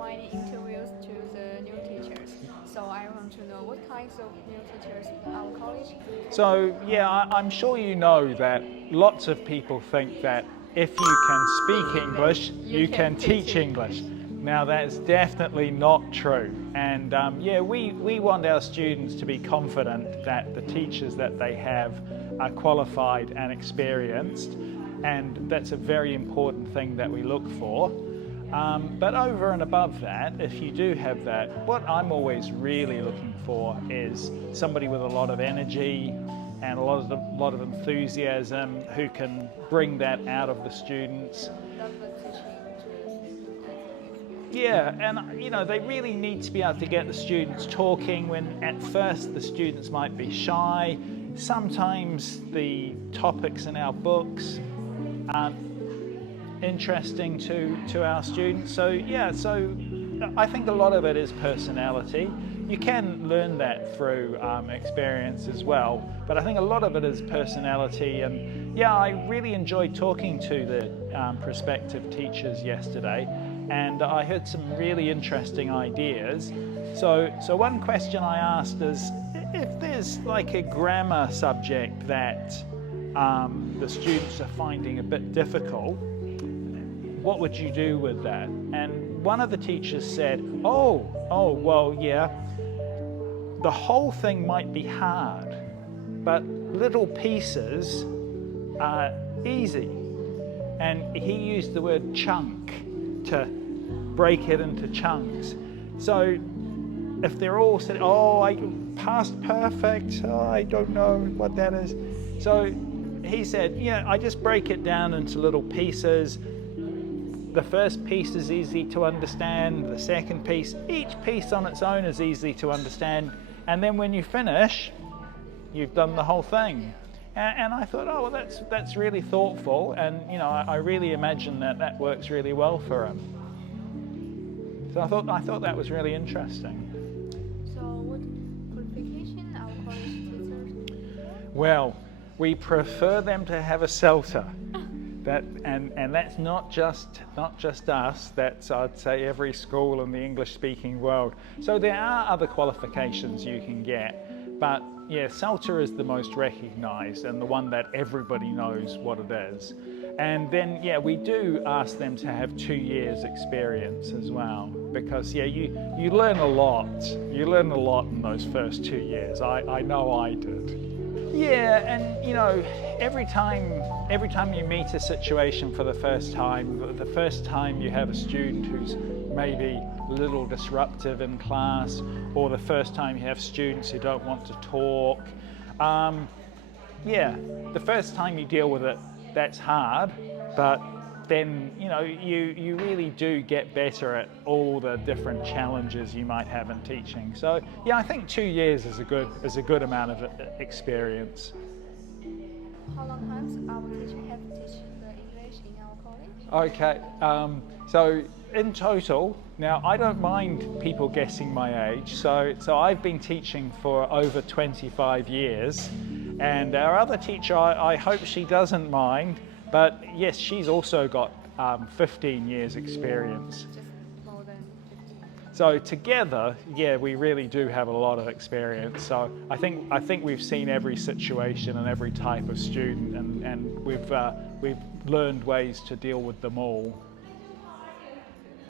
many interviews to the new teachers. So I want to know what kinds of new teachers in our college. So yeah, I'm sure you know that lots of people think that if you can speak English, you can teach English. Now that's definitely not true. And yeah, we want our students to be confident that the teachers that they have are qualified and experienced. And that's a very important thing that we look for. But over and above that, if you do have that, what I'm always really looking for is somebody with a lot of energy and a lot of enthusiasm who can bring that out of the students. Yeah, and you know, they really need to be able to get the students talking when at first the students might be shy. Sometimes the topics in our books aren't interesting to our students. So yeah, so I think a lot of it is personality. You can learn that through experience as well, but I think a lot of it is personality. And yeah, I really enjoyed talking to the prospective teachers yesterday, and I heard some really interesting ideas. So one question I asked is, if there's like a grammar subject that the students are finding a bit difficult, what would you do with that? And one of the teachers said, well, yeah, the whole thing might be hard, but little pieces are easy. And he used the word chunk to break it into chunks. So if they're all said, I past perfect, I don't know what that is. So he said, yeah, I just break it down into little pieces. The first piece is easy to understand, the second piece, each piece on its own is easy to understand, and then when you finish, you've done the whole thing. And I thought, well, that's really thoughtful, and you know, I really imagine that works really well for him. So I thought that was really interesting. So what qualification our college teachers? Well, we prefer them to have a CELTA. And that's not just us, that's, I'd say, every school in the English-speaking world. So there are other qualifications you can get, but yeah, CELTA is the most recognised and the one that everybody knows what it is. And then, yeah, we do ask them to have 2 years experience as well, because yeah, you learn a lot. You learn a lot in those first 2 years. I know I did. Yeah, and you know, every time you meet a situation for the first time you have a student who's maybe a little disruptive in class, or the first time you have students who don't want to talk, yeah, the first time you deal with it, that's hard, but then you know, you really do get better at all the different challenges you might have in teaching. So yeah, I think 2 years is a good amount of experience. How long times our teacher have teach the English in our college? Okay, so in total, now I don't mind people guessing my age, so I've been teaching for over 25 years, and our other teacher, I hope she doesn't mind, but yes, she's also got 15 years experience. Just more than 15. So together, yeah, we really do have a lot of experience. So I think we've seen every situation and every type of student, and we've learned ways to deal with them all.